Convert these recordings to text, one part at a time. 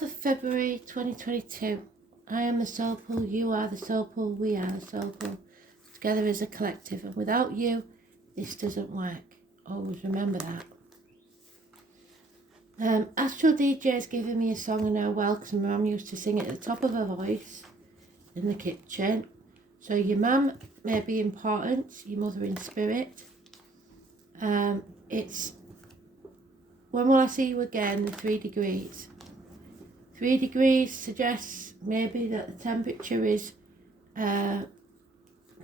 12th of February 2022. I am the soul pool, you are the soul pool, we are the soul pool. Together as a collective, and without you, this doesn't work. Always remember that. Astro DJ's giving me a song and now well, because my mum used to sing it at the top of her voice in the kitchen. So your mum may be important, your mother in spirit. It's when will I see you again? 3 degrees. 3 degrees suggests maybe that the temperature is going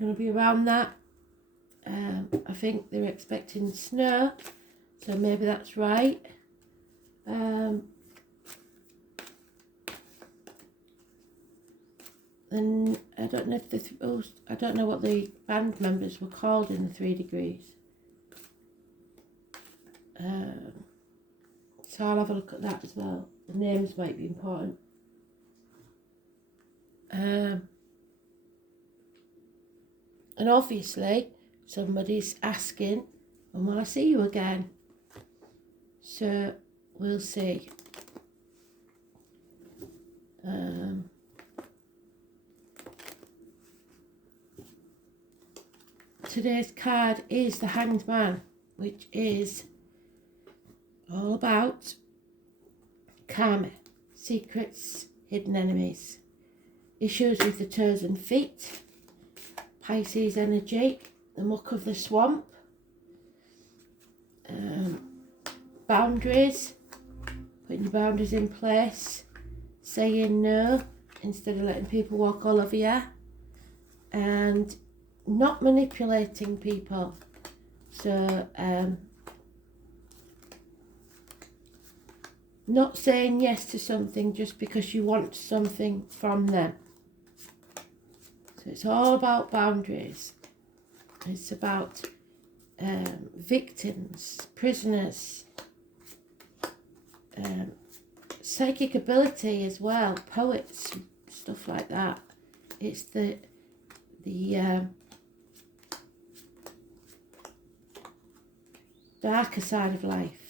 to be around that. I think they're expecting snow, so maybe that's right. And I don't know if I don't know what the band members were called in the 3 degrees. So I'll have a look at that as well. The names might be important. And obviously somebody's asking, when will I see you again? So we'll see. Today's card is the Hanged Man, which is all about karma, secrets, hidden enemies, issues with the toes and feet, Pisces energy, the muck of the swamp, boundaries, putting your boundaries in place, saying no instead of letting people walk all over you, and not manipulating people. So not saying yes to something just because you want something from them. So it's all about boundaries. It's about victims, prisoners, psychic ability as well, poets, stuff like that. It's the darker side of life.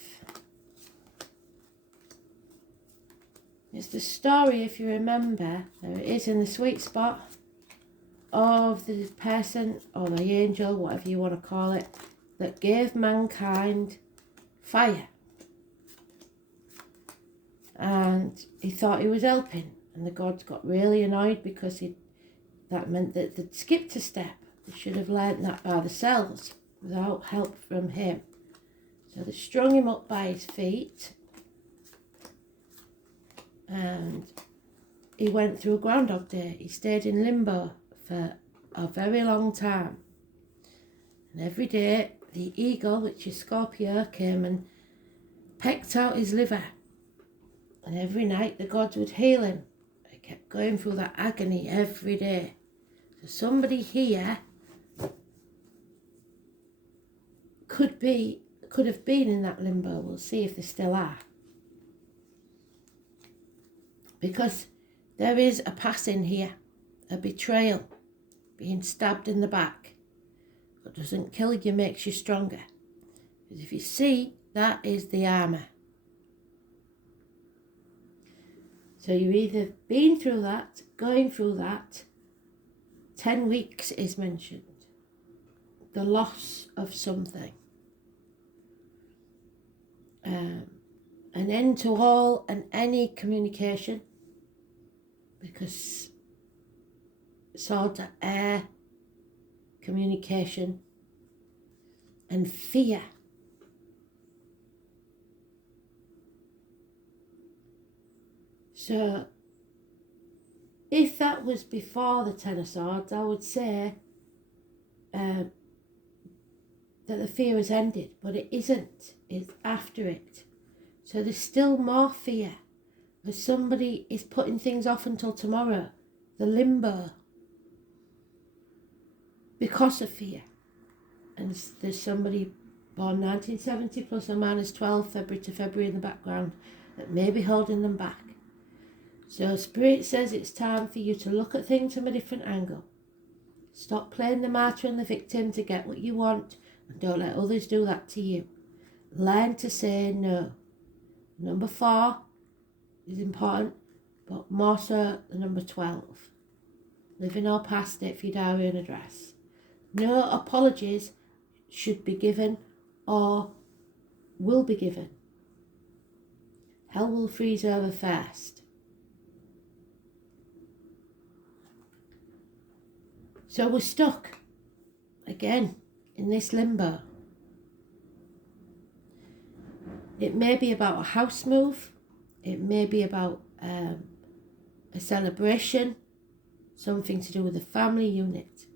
It's the story, if you remember, there it is in the sweet spot of the person or the angel, whatever you want to call it, that gave mankind fire. And he thought he was helping, and the gods got really annoyed because that meant that they'd skipped a step. They should have learnt that by themselves without help from him. So they strung him up by his feet, and he went through a Groundhog Day. He stayed in limbo for a very long time. And every day the eagle, which is Scorpio, came and pecked out his liver. And every night the gods would heal him. He kept going through that agony every day. So somebody here could have been in that limbo. We'll see if they still are. Because there is a passing here, a betrayal, being stabbed in the back. What doesn't kill you makes you stronger. Because if you see, that is the armour. So you've either been through that, going through that. 10 weeks is mentioned. The loss of something. An end to all and any communication, because swords are air, communication, and fear. So if that was before the Ten of Swords, I would say that the fear has ended, but it isn't. It's after it. So there's still more fear, as somebody is putting things off until tomorrow, the limbo, because of fear. And there's somebody born 1970 plus or minus 12 February to February in the background that may be holding them back. So Spirit says it's time for you to look at things from a different angle. Stop playing the martyr and the victim to get what you want, and don't let others do that to you. Learn to say no. Number 4, is important, but more so the number 12. Living or past it for your diary and address. No apologies should be given or will be given. Hell will freeze over first. So we're stuck again in this limbo. It may be about a house move. It may be about a celebration, something to do with the family unit.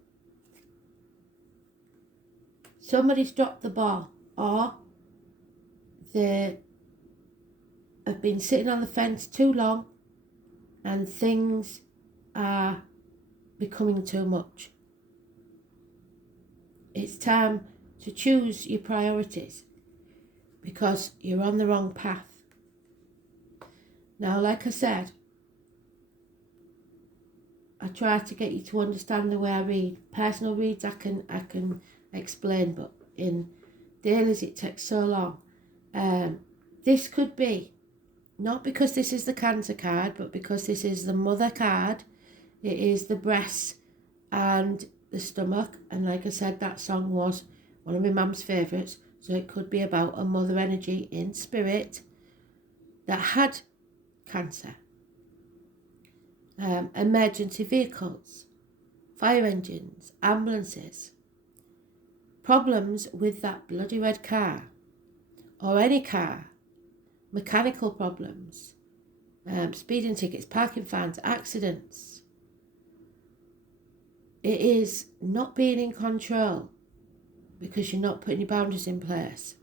Somebody's dropped the ball, or they have been sitting on the fence too long and things are becoming too much. It's time to choose your priorities because you're on the wrong path. Now, like I said, I try to get you to understand the way I read. Personal reads I can explain, but in dailies it takes so long. This could be, not because this is the Cancer card, but because this is the Mother card. It is the breasts and the stomach, and like I said, that song was one of my mum's favourites, so it could be about a mother energy in spirit that had Cancer. Emergency vehicles, fire engines, ambulances, problems with that bloody red car or any car, mechanical problems, speeding tickets, parking fines, accidents. It is not being in control because you're not putting your boundaries in place.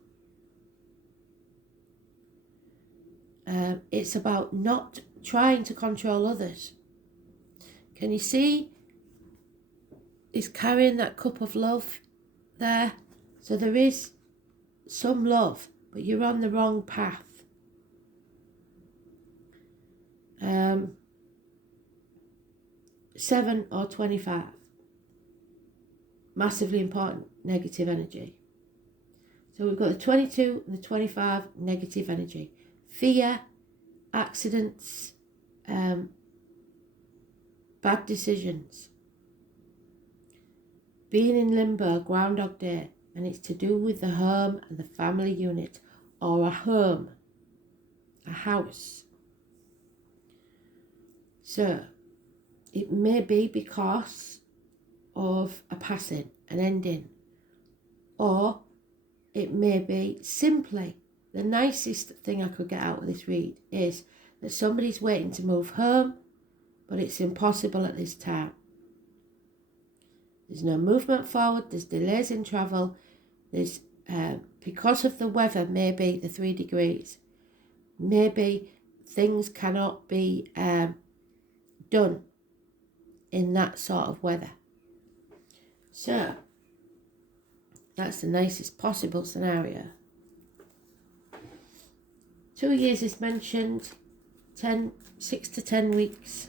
It's about not trying to control others. Can you see he's carrying that cup of love there? So there is some love, but you're on the wrong path. 7 or 25. Massively important negative energy. So we've got the 22 and the 25 negative energy. Fear, accidents, bad decisions. Being in limbo, Groundhog Day, and it's to do with the home and the family unit, or a home, a house. So it may be because of a passing, an ending, or it may be simply, the nicest thing I could get out of this read is that somebody's waiting to move home, but it's impossible at this time. There's no movement forward, there's delays in travel, there's, because of the weather, maybe the 3 degrees, maybe things cannot be done in that sort of weather. So, that's the nicest possible scenario. 2 years is mentioned, 6 to 10 weeks.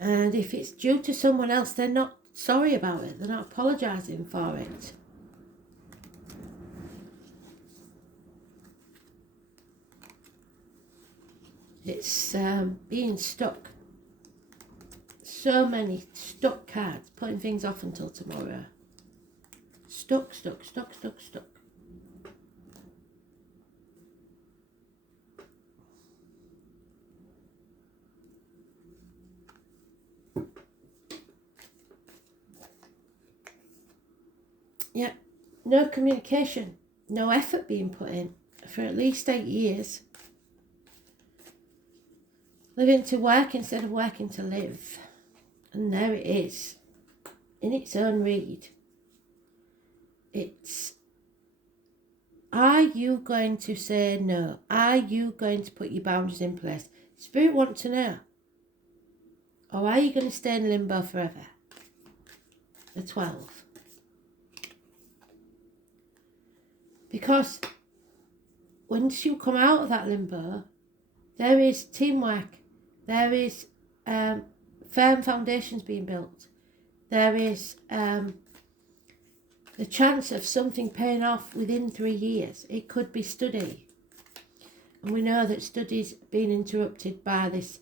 And if it's due to someone else, they're not sorry about it. They're not apologising for it. It's being stuck. So many stuck cards, putting things off until tomorrow. Stuck, stuck, stuck, stuck, stuck. Yeah, no communication, no effort being put in for at least 8 years. Living to work instead of working to live. And there it is, in its own read. It's, are you going to say no? Are you going to put your boundaries in place? Spirit wants to know. Or are you going to stay in limbo forever? The 12. Because once you come out of that limbo, there is teamwork, There is firm foundations being built. There is the chance of something paying off within 3 years. It could be study. And we know that study's been interrupted by this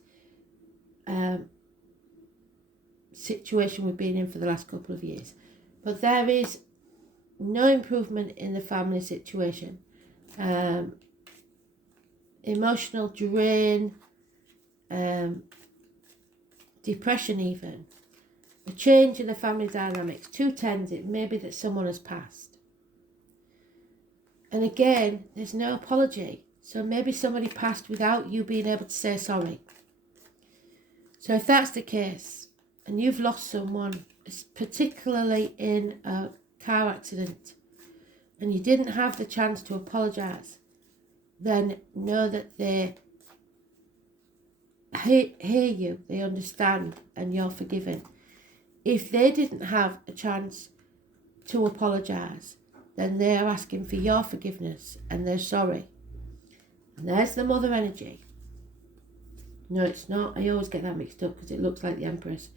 situation we've been in for the last couple of years. But there is no improvement in the family situation. Emotional drain, depression even. A change in the family dynamics. 2 tens, it may be that someone has passed. And again, there's no apology. So maybe somebody passed without you being able to say sorry. So if that's the case, and you've lost someone, particularly in a car accident, and you didn't have the chance to apologise, then know that they hear you, they understand, and you're forgiven. If they didn't have a chance to apologise, then they're asking for your forgiveness and they're sorry. And there's the mother energy. No, it's not. I always get that mixed up because it looks like the Empress.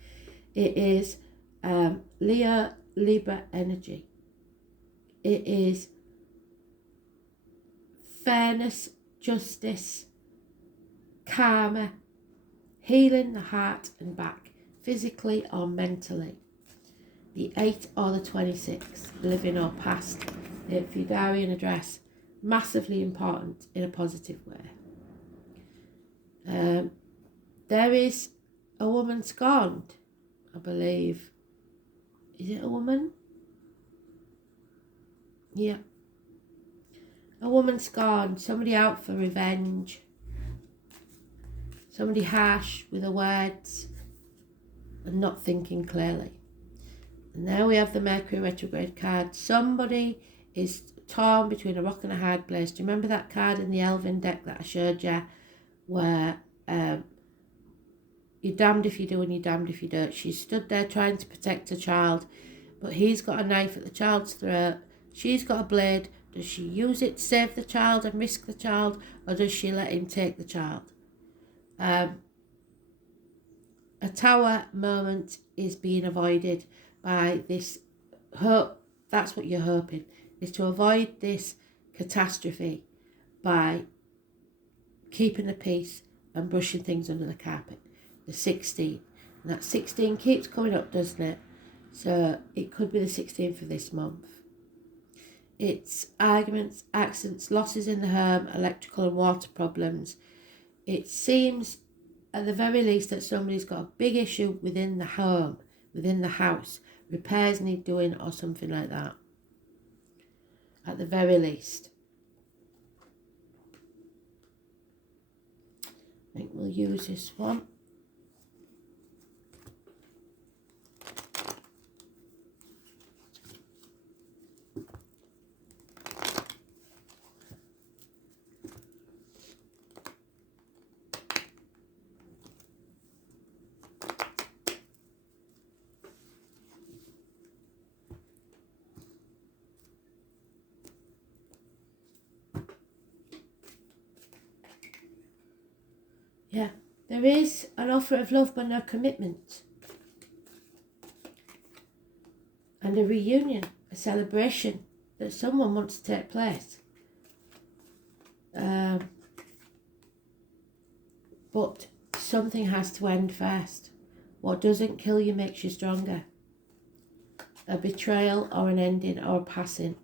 It is Leo, Libra energy. It is fairness, justice, karma, healing the heart and back, physically or mentally. The 8 or the 26, living or past. If your diary and address, massively important in a positive way. There is a woman scorned, I believe. Is it a woman? Yeah. A woman scorned, somebody out for revenge, somebody harsh with the words and not thinking clearly. And there we have the Mercury retrograde card. Somebody is torn between a rock and a hard place. Do you remember that card in the Elven deck that I showed you, where you're damned if you do and you're damned if you don't? She stood there trying to protect her child, but he's got a knife at the child's throat. She's got a blade. Does she use it to save the child and risk the child, or does she let him take the child? A tower moment is being avoided by this hope. That's what you're hoping, is to avoid this catastrophe by keeping the peace and brushing things under the carpet. The 16. And that 16 keeps coming up, doesn't it? So it could be the 16th for this month. It's arguments, accidents, losses in the home, electrical and water problems. It seems at the very least that somebody's got a big issue within the home, within the house. Repairs need doing or something like that. At the very least. I think we'll use this one. Yeah, there is an offer of love but no commitment. And a reunion, a celebration that someone wants to take place. But something has to end first. What doesn't kill you makes you stronger. A betrayal or an ending or a passing.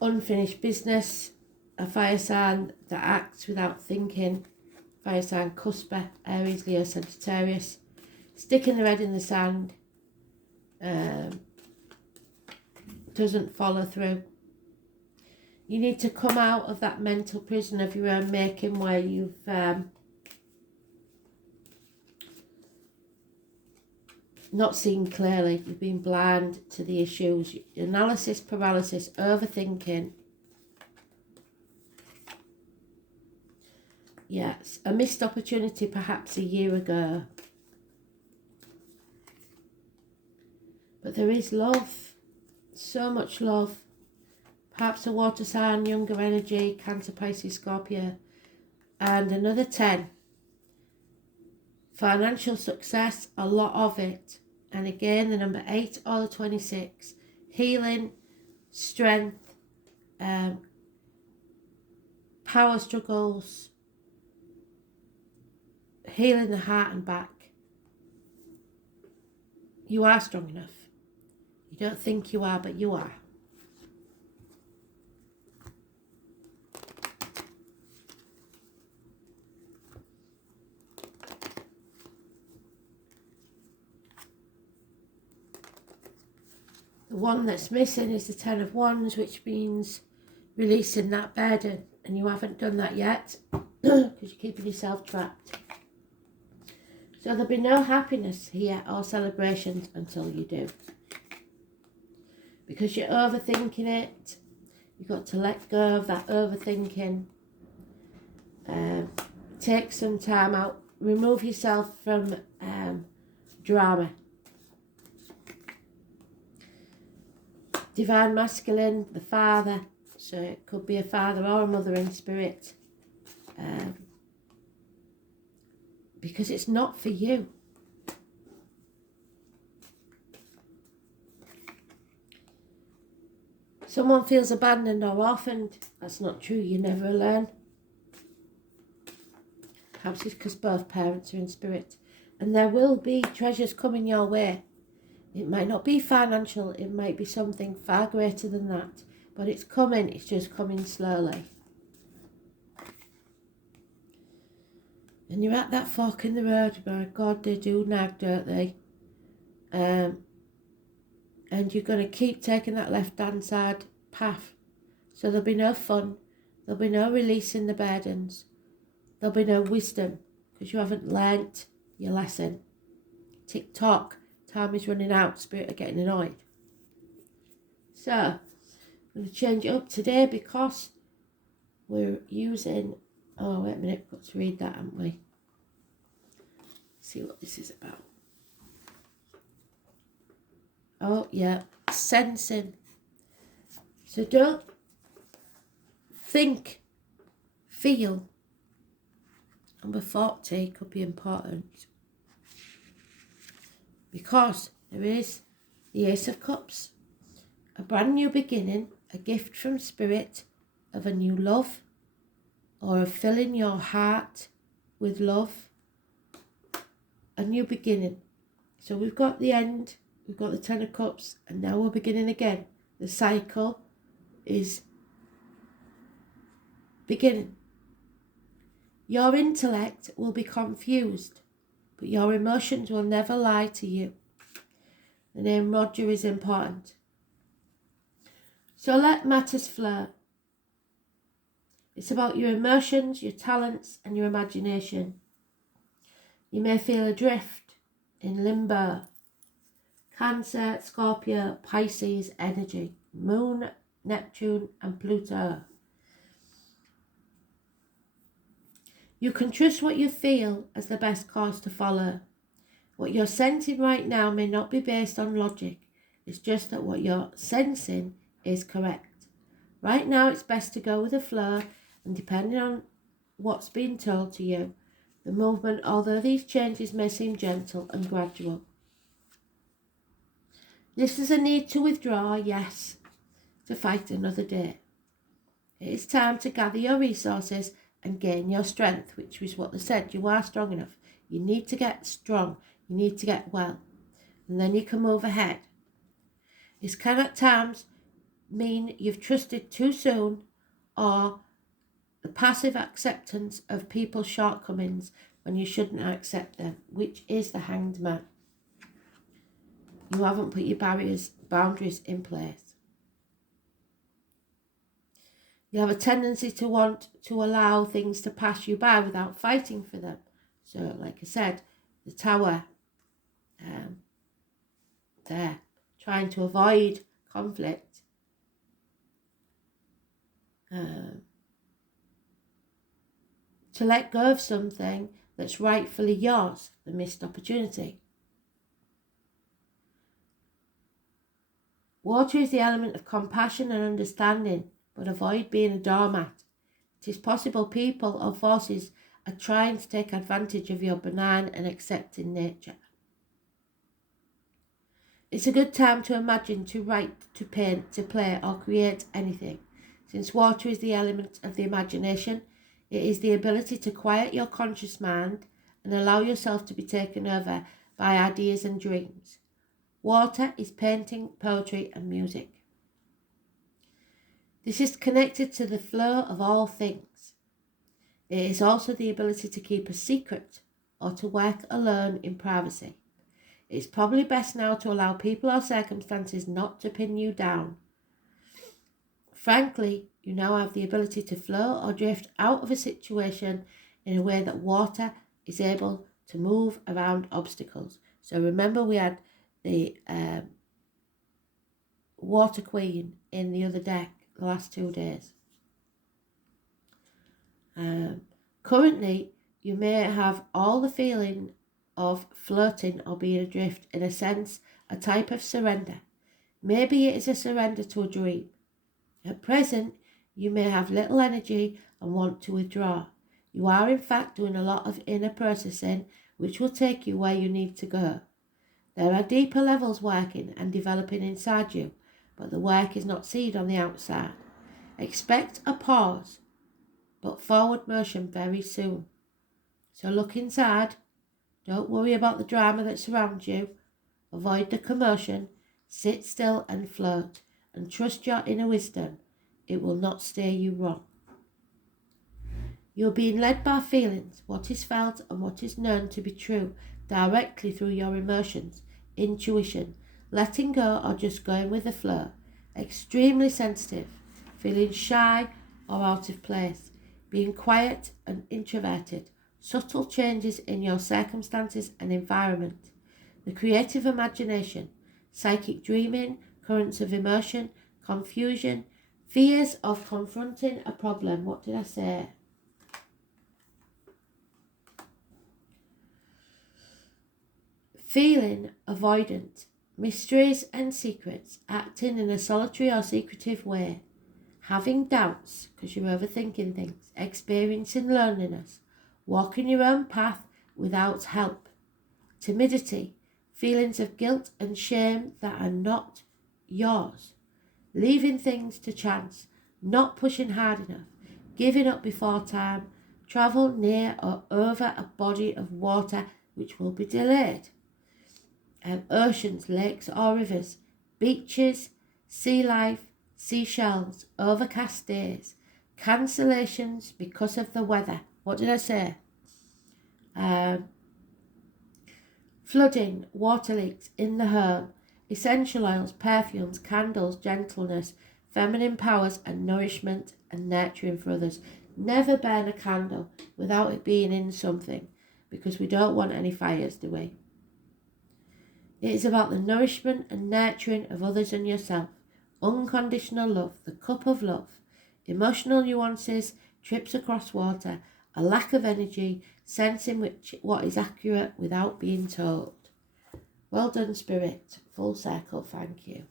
Unfinished business. A fire sign that acts without thinking. Fire sign Cusper, Aries, Leo, Sagittarius. Sticking their head in the sand. Doesn't follow through. You need to come out of that mental prison of your own making where you've not seen clearly. You've been blind to the issues. Analysis paralysis, overthinking. Yes, a missed opportunity perhaps a year ago. But there is love, so much love. Perhaps a water sign, younger energy, Cancer, Pisces, Scorpio. and another 10. Financial success, a lot of it. And again, the number 8 or the 26. Healing, strength, power struggles, healing the heart and back. You are strong enough. You don't think you are, but you are. The one that's missing is the 10 of Wands, which means releasing that burden. And you haven't done that yet because you're keeping yourself trapped. So there'll be no happiness here or celebrations until you do. Because you're overthinking it. You've got to let go of that overthinking. Take some time out. Remove yourself from drama. Divine Masculine, the father. So it could be a father or a mother in spirit. Because it's not for you. Someone feels abandoned or orphaned. That's not true. You never learn. Perhaps it's because both parents are in spirit. And there will be treasures coming your way. It might not be financial. It might be something far greater than that. But it's coming. It's just coming slowly. And you're at that fork in the road. My God, they do nag, don't they? And you're going to keep taking that left-hand side path. So there'll be no fun. There'll be no releasing the burdens. There'll be no wisdom because you haven't learnt your lesson. Tick-tock. Time is running out. Spirit are getting annoyed. So, I'm going to change it up today because we're using... Oh, wait a minute. We've got to read that, haven't we? See what this is about. Oh, yeah. Sensing. So don't think, feel. Number 40 could be important. Because there is the Ace of Cups. A brand new beginning. A gift from Spirit of a new love. Or of filling your heart with love. A new beginning. So we've got the end. We've got the 10 of Cups. And now we're beginning again. The cycle is beginning. Your intellect will be confused, but your emotions will never lie to you. The name Roger is important. So let matters flow. It's about your emotions, your talents, and your imagination. You may feel adrift, in limbo. Cancer, Scorpio, Pisces energy. Moon, Neptune, and Pluto. You can trust what you feel as the best course to follow. What you're sensing right now may not be based on logic. It's just that what you're sensing is correct. Right now, it's best to go with the flow, and depending on what's being told to you, the movement, although these changes may seem gentle and gradual. This is a need to withdraw, yes, to fight another day. It is time to gather your resources and gain your strength, which is what they said. You are strong enough. You need to get strong. You need to get well. And then you can move ahead. This can at times mean you've trusted too soon, or the passive acceptance of people's shortcomings when you shouldn't accept them, which is the Hanged Man. You haven't put your boundaries in place. You have a tendency to want to allow things to pass you by without fighting for them. So, like I said, the Tower, there, trying to avoid conflict. To let go of something that's rightfully yours, the missed opportunity. Water is the element of compassion and understanding, but avoid being a doormat. It is possible people or forces are trying to take advantage of your benign and accepting nature. It's a good time to imagine, to write, to paint, to play or create anything. Since water is the element of the imagination, it is the ability to quiet your conscious mind and allow yourself to be taken over by ideas and dreams. Water is painting, poetry and music. This is connected to the flow of all things. It is also the ability to keep a secret or to work alone in privacy. It's probably best now to allow people or circumstances not to pin you down. Frankly, you now have the ability to flow or drift out of a situation in a way that water is able to move around obstacles. So remember, we had the Water Queen in the other deck the last 2 days. Currently, you may have all the feeling of floating or being adrift, in a sense, a type of surrender. Maybe it is a surrender to a dream. At present, you may have little energy and want to withdraw. You are in fact doing a lot of inner processing, which will take you where you need to go. There are deeper levels working and developing inside you, but the work is not seen on the outside. Expect a pause, but forward motion very soon. So look inside. Don't worry about the drama that surrounds you. Avoid the commotion. Sit still and float, and trust your inner wisdom. It will not steer you wrong. You're being led by feelings, what is felt and what is known to be true, directly through your emotions, intuition, letting go or just going with the flow. Extremely sensitive, feeling shy or out of place, being quiet and introverted, subtle changes in your circumstances and environment, the creative imagination, psychic dreaming, currents of emotion, confusion, fears of confronting a problem. What did I say? Feeling avoidant, mysteries and secrets, acting in a solitary or secretive way, having doubts because you're overthinking things, experiencing loneliness, walking your own path without help, timidity, feelings of guilt and shame that are not yours, leaving things to chance, not pushing hard enough, giving up before time, travel near or over a body of water which will be delayed. Oceans, lakes or rivers, beaches, sea life, seashells, overcast days, cancellations because of the weather. What did I say? Flooding, water leaks in the home, essential oils, perfumes, candles, gentleness, feminine powers and nourishment and nurturing for others. Never burn a candle without it being in something, because we don't want any fires, do we? It is about the nourishment and nurturing of others and yourself. Unconditional love, the cup of love, emotional nuances, trips across water, a lack of energy, sensing what is accurate without being told. Well done, Spirit. Full circle, thank you.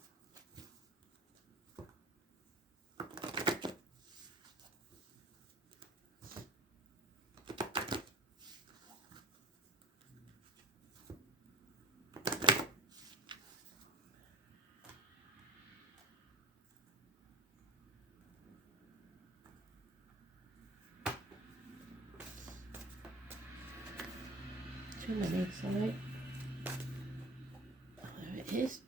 Too many, sorry. Oh, there it is.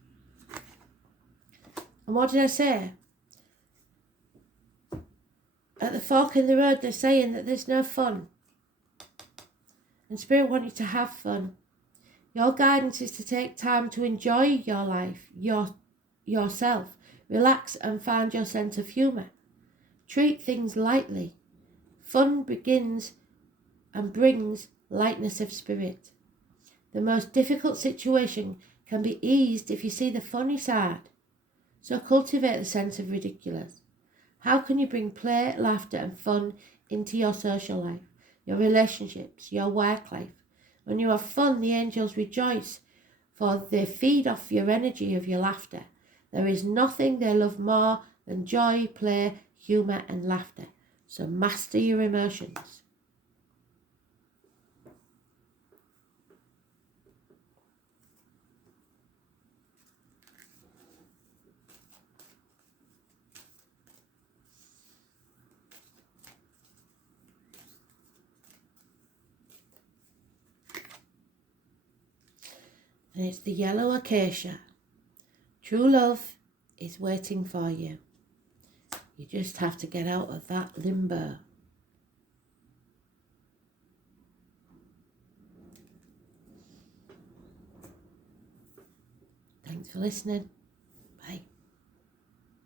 And what did I say? At the fork in the road, they're saying that there's no fun. And Spirit wants you to have fun. Your guidance is to take time to enjoy your life, yourself. Relax and find your sense of humour. Treat things lightly. Fun begins and brings lightness of spirit. The most difficult situation can be eased if you see the funny side. So cultivate the sense of ridiculous. How can you bring play, laughter and fun into your social life, your relationships, your work life? When you have fun, the angels rejoice, for they feed off your energy of your laughter. There is nothing they love more than joy, play, humour and laughter. So master your emotions. And it's the yellow acacia. True love is waiting for you. You just have to get out of that limbo. Thanks for listening.